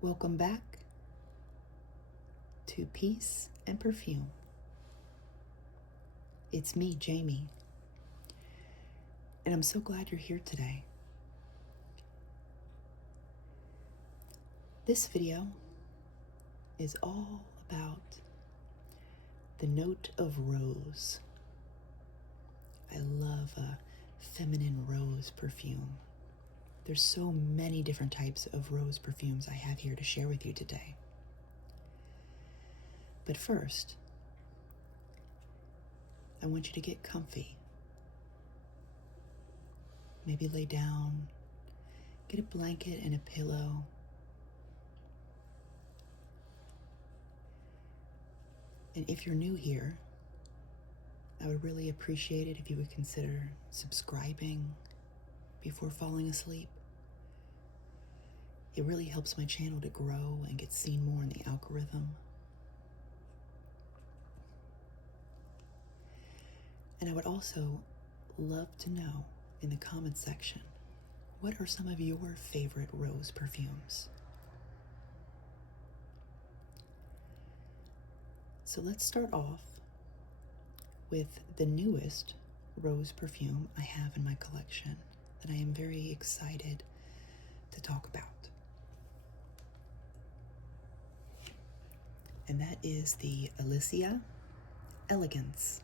Welcome back to Peace and Perfume. It's me, Jamie, and I'm so glad you're here today. This video is all about the note of rose. I love a feminine rose perfume. There's so many different types of rose perfumes I have here to share with you today. But first, I want you to get comfy. Maybe lay down, get a blanket and a pillow. And if you're new here, I would really appreciate it if you would consider subscribing before falling asleep. It really helps my channel to grow and get seen more in the algorithm. And I would also love to know in the comments section, what are some of your favorite rose perfumes? So let's start off with the newest rose perfume I have in my collection that I am very excited to talk about. And that is the Alysia Elegance.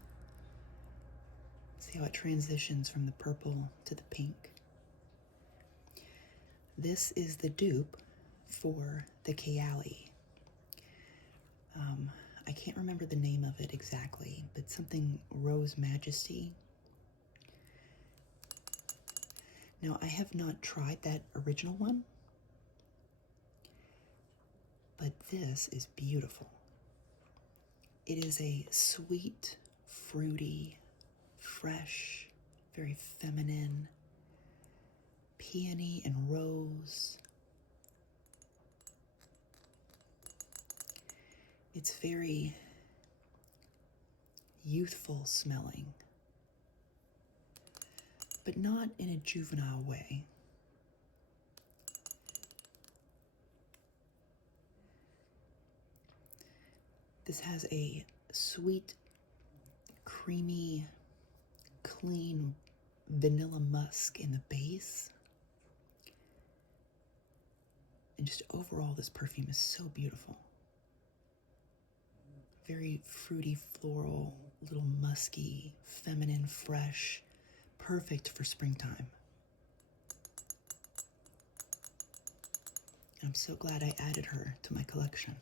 See how it transitions from the purple to the pink. This is the dupe for the Kayali. I can't remember the name of it exactly, but something Rose Majesty. Now, I have not tried that original one, but this is beautiful. It is a sweet, fruity, fresh, very feminine, peony and rose. It's very youthful smelling, but not in a juvenile way. This has a sweet, creamy, clean vanilla musk in the base. And just overall, this perfume is so beautiful. Very fruity, floral, little musky, feminine, fresh, perfect for springtime. I'm so glad I added her to my collection.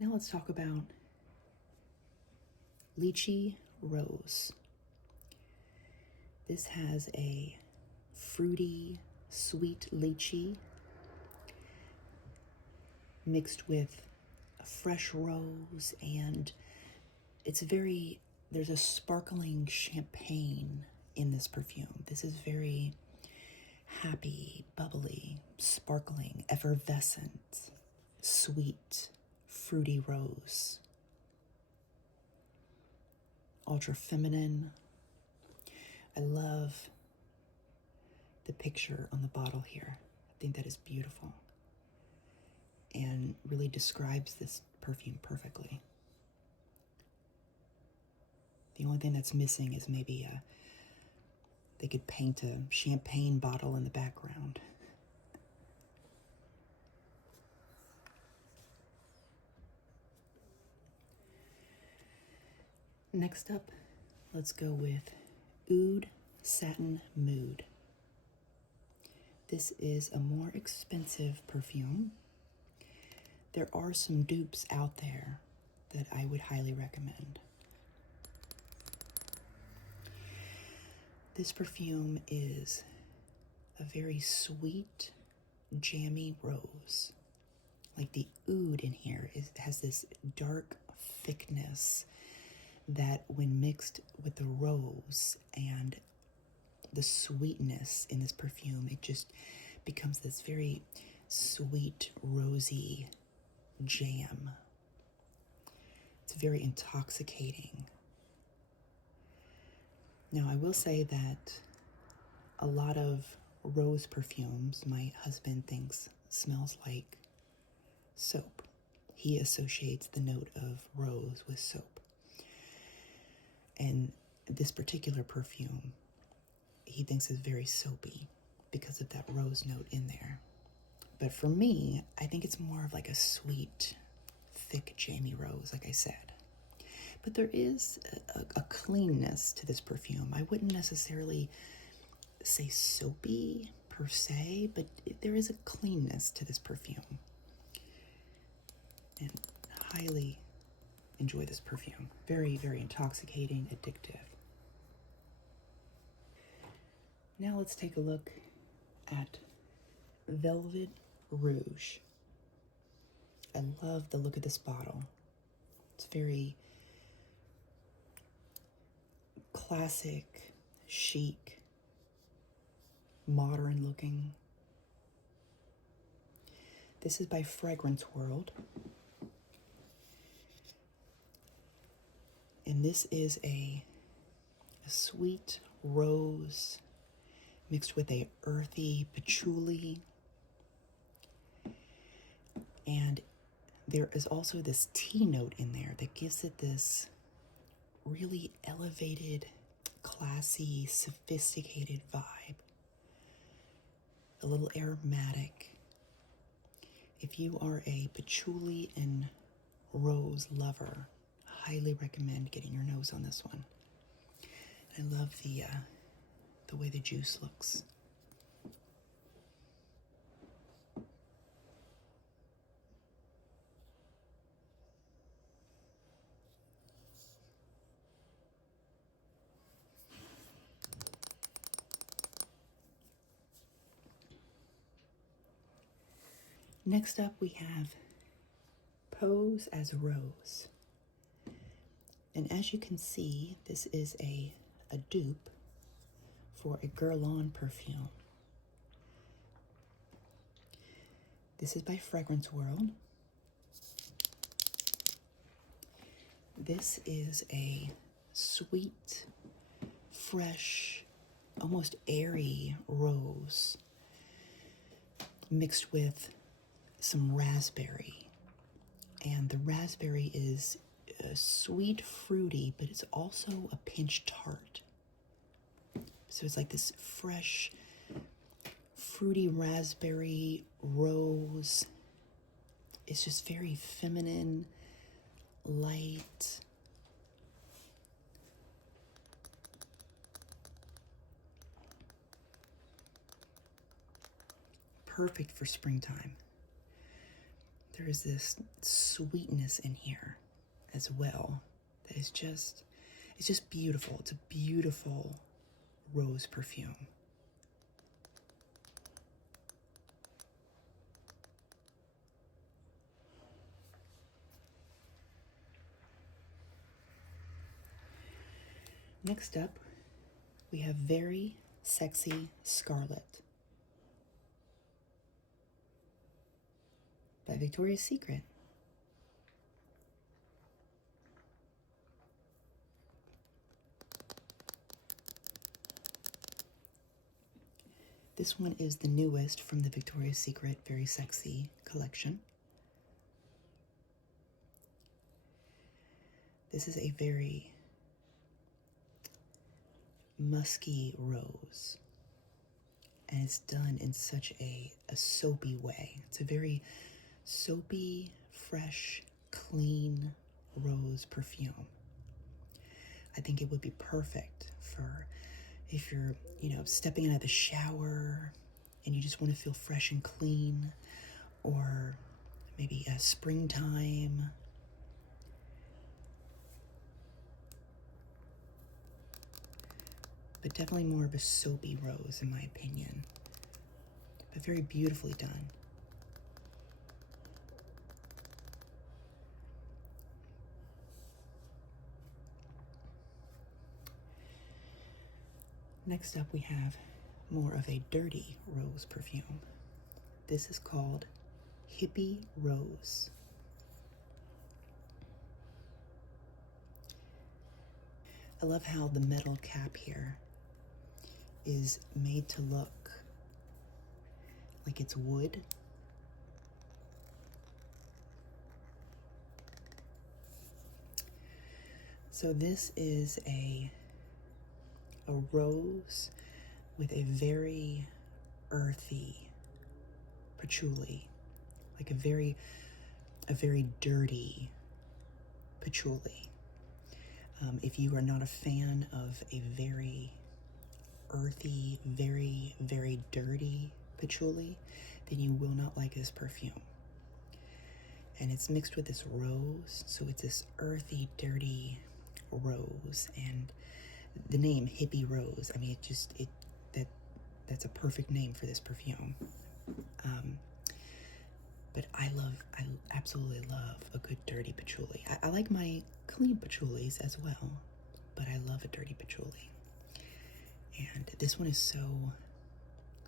Now let's talk about Luchy Rose. This has a fruity, sweet lychee mixed with a fresh rose, and there's a sparkling champagne in this perfume. This is very happy, bubbly, sparkling, effervescent, sweet, fruity rose. Ultra feminine. I love the picture on the bottle here. I think that is beautiful and really describes this perfume perfectly. The only thing that's missing is maybe they could paint a champagne bottle in the background. Next up, let's go with Oud Satin Mood. This is a more expensive perfume. There are some dupes out there that I would highly recommend. This perfume is a very sweet, jammy rose. Like the oud in here has this dark thickness that when mixed with the rose and the sweetness in this perfume, it just becomes this very sweet, rosy jam. It's very intoxicating. Now, I will say that a lot of rose perfumes my husband thinks smells like soap. He associates the note of rose with soap. And this particular perfume, he thinks is very soapy because of that rose note in there. But for me, I think it's more of like a sweet, thick Jamie rose, like I said. But there is a cleanness to this perfume. I wouldn't necessarily say soapy per se, but there is a cleanness to this perfume. And highly enjoy this perfume. Very, very intoxicating, addictive. Now let's take a look at Velvet Rouge. I love the look of this bottle. It's very classic, chic, modern looking. This is by Fragrance World. And this is a sweet rose mixed with a earthy patchouli. And there is also this tea note in there that gives it this really elevated, classy, sophisticated vibe. A little aromatic. If you are a patchouli and rose lover, highly recommend getting your nose on this one. I love the way the juice looks. Next up, we have Pose as Rose. And as you can see, this is a dupe for a Guerlain perfume. This is by Fragrance World. This is a sweet, fresh, almost airy rose mixed with some raspberry. And the raspberry is sweet, fruity, but it's also a pinch tart. So it's like this fresh, fruity raspberry rose. It's just very feminine, light. Perfect for springtime. There is this sweetness in here as well that is just, it's just beautiful. It's a beautiful rose perfume. Next up, we have Very Sexy Scarlet by Victoria's Secret. This one is the newest from the Victoria's Secret Very Sexy collection. This is a very musky rose, and it's done in such a soapy way. It's a very soapy, fresh, clean rose perfume. I think it would be perfect for if you're, stepping out of the shower and you just want to feel fresh and clean, or maybe a springtime. But definitely more of a soapy rose, in my opinion. But very beautifully done. Next up, we have more of a dirty rose perfume. This is called Hippie Rose. I love how the metal cap here is made to look like it's wood. So this is a rose with a very earthy patchouli, like a very dirty patchouli. If you are not a fan of a very earthy, very dirty patchouli, then you will not like this perfume. And it's mixed with this rose, so it's this earthy, dirty rose. And the name Hippie Rose, I mean, that's a perfect name for this perfume. But I absolutely love a good dirty patchouli. I like my clean patchoulis as well, but I love a dirty patchouli. And this one is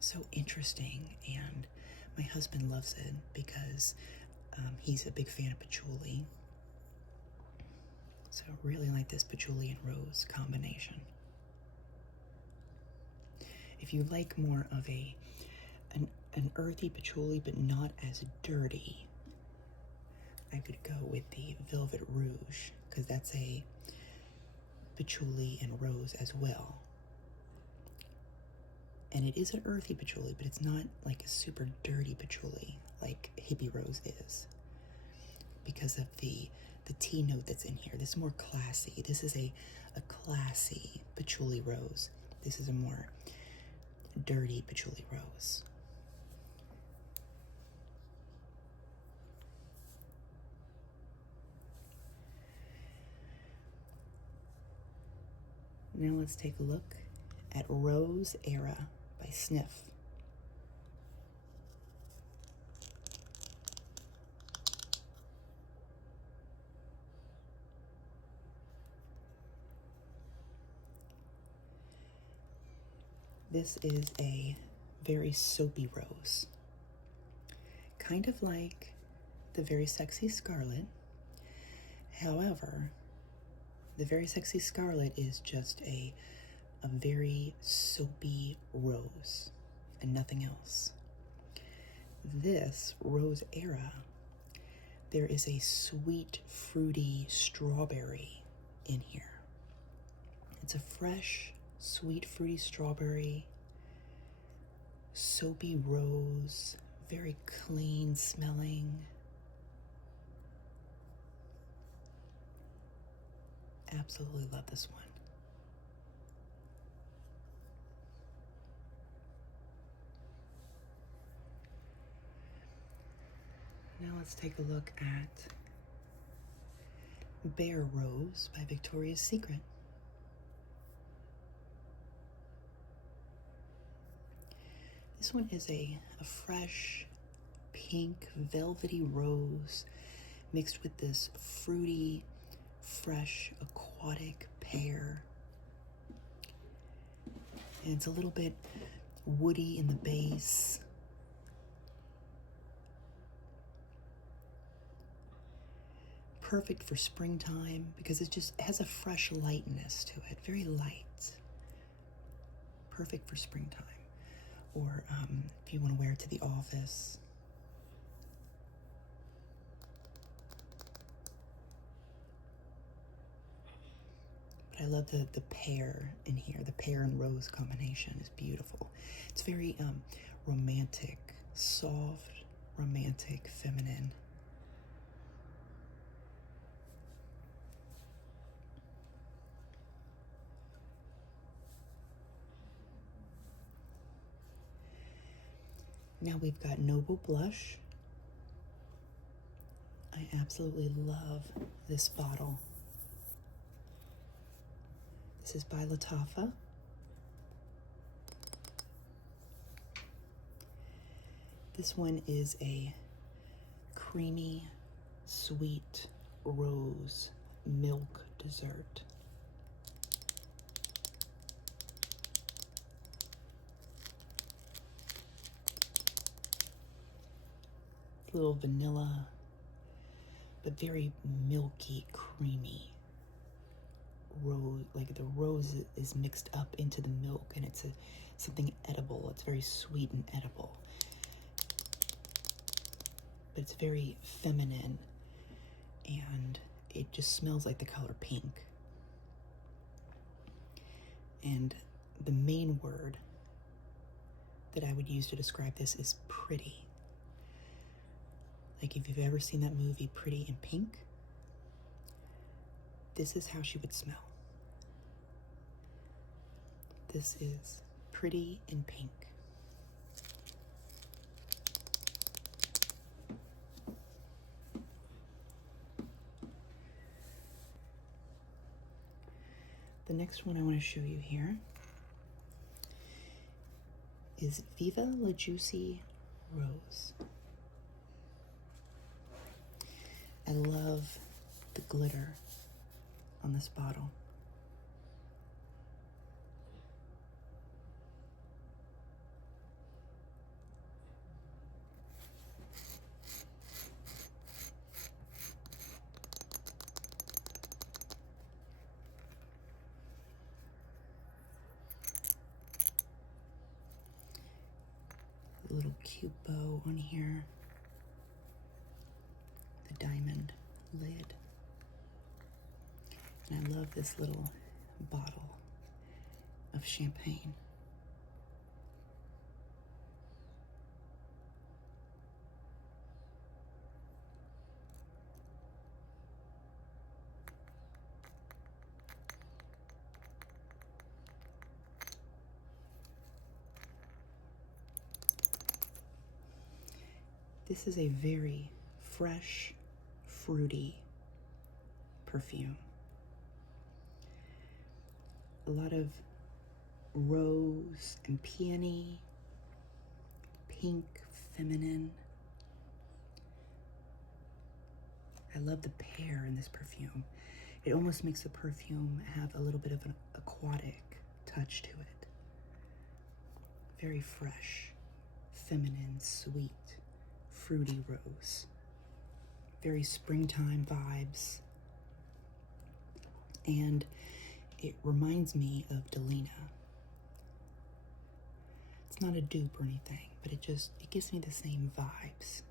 so interesting, and my husband loves it because he's a big fan of patchouli. So I really like this patchouli and rose combination. If you like more of an earthy patchouli but not as dirty, I would go with the Velvet Rouge, because that's a patchouli and rose as well. And it is an earthy patchouli, but it's not like a super dirty patchouli like Hippie Rose is, because of the tea note that's in here. This is more classy. This is a classy patchouli rose. This is a more dirty patchouli rose. Now let's take a look at Rose Era by Sniff. This is a very soapy rose, kind of like the Very Sexy Scarlet. However, the Very Sexy Scarlet is just a very soapy rose and nothing else. This Rose Era, there is a sweet, fruity strawberry in here. It's a fresh, sweet, fruity strawberry, soapy rose, very clean smelling. Absolutely love this one. Now let's take a look at Bare Rose by Victoria's Secret. This one is a fresh, pink, velvety rose mixed with this fruity, fresh, aquatic pear. And it's a little bit woody in the base. Perfect for springtime because it just has a fresh lightness to it, very light. Perfect for springtime. Or if you want to wear it to the office. But I love the pear in here. The pear and rose combination is beautiful. It's very romantic, soft, romantic, feminine. Now we've got Noble Blush. I absolutely love this bottle. This is by Lattafa. This one is a creamy, sweet rose milk dessert. A little vanilla, but very milky, creamy rose, like the rose is mixed up into the milk, and it's something edible. It's very sweet and edible. But it's very feminine, and it just smells like the color pink. And the main word that I would use to describe this is pretty. Like if you've ever seen that movie Pretty in Pink, this is how she would smell. This is Pretty in Pink. The next one I want to show you here is Viva Luchy Rose. I love the glitter on this bottle. A little cute bow on here. The diamond lid. And I love this little bottle of champagne. This is a very fresh, fruity perfume. A lot of rose and peony, pink, feminine. I love the pear in this perfume. It almost makes the perfume have a little bit of an aquatic touch to it. Very fresh, feminine, sweet, fruity rose. Very springtime vibes. And it reminds me of Delina. It's not a dupe or anything, but it gives me the same vibes.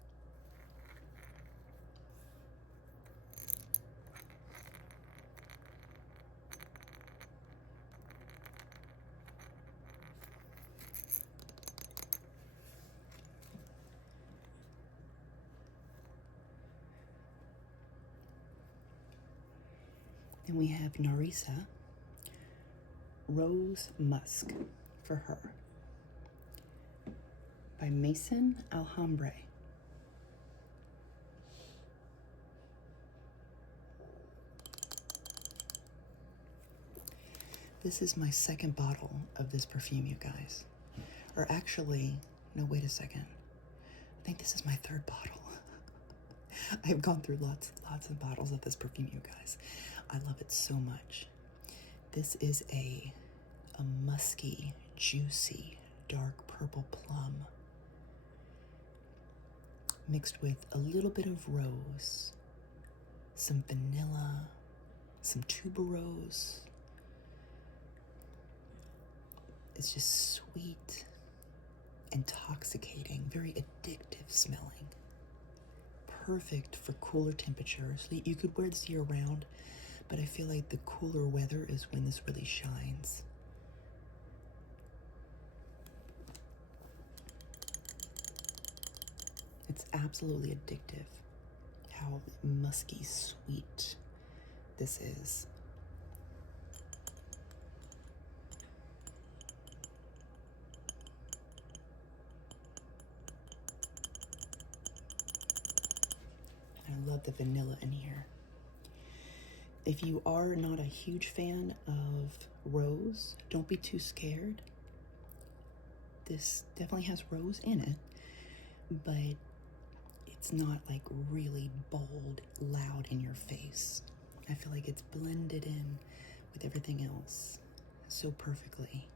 Then we have Narisa Rose Musk for Her by Maison Alhambra. This is my second bottle of this perfume, you guys. Or actually, no, wait a second. I think this is my third bottle. I've gone through lots of bottles of this perfume, you guys. I love it so much. This is a musky, juicy, dark purple plum mixed with a little bit of rose, some vanilla, some tuberose. It's just sweet, intoxicating, very addictive smelling. Perfect for cooler temperatures. You could wear this year round, but I feel like the cooler weather is when this really shines. It's absolutely addictive how musky sweet this is. I love the vanilla in here. If you are not a huge fan of rose, don't be too scared. This definitely has rose in it, but it's not like really bold, loud in your face. I feel like it's blended in with everything else so perfectly.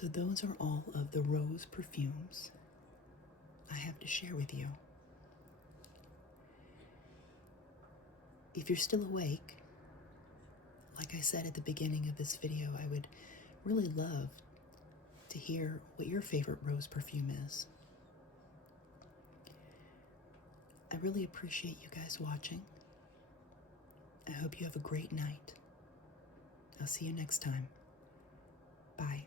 So those are all of the rose perfumes I have to share with you. If you're still awake, like I said at the beginning of this video, I would really love to hear what your favorite rose perfume is. I really appreciate you guys watching. I hope you have a great night. I'll see you next time. Bye.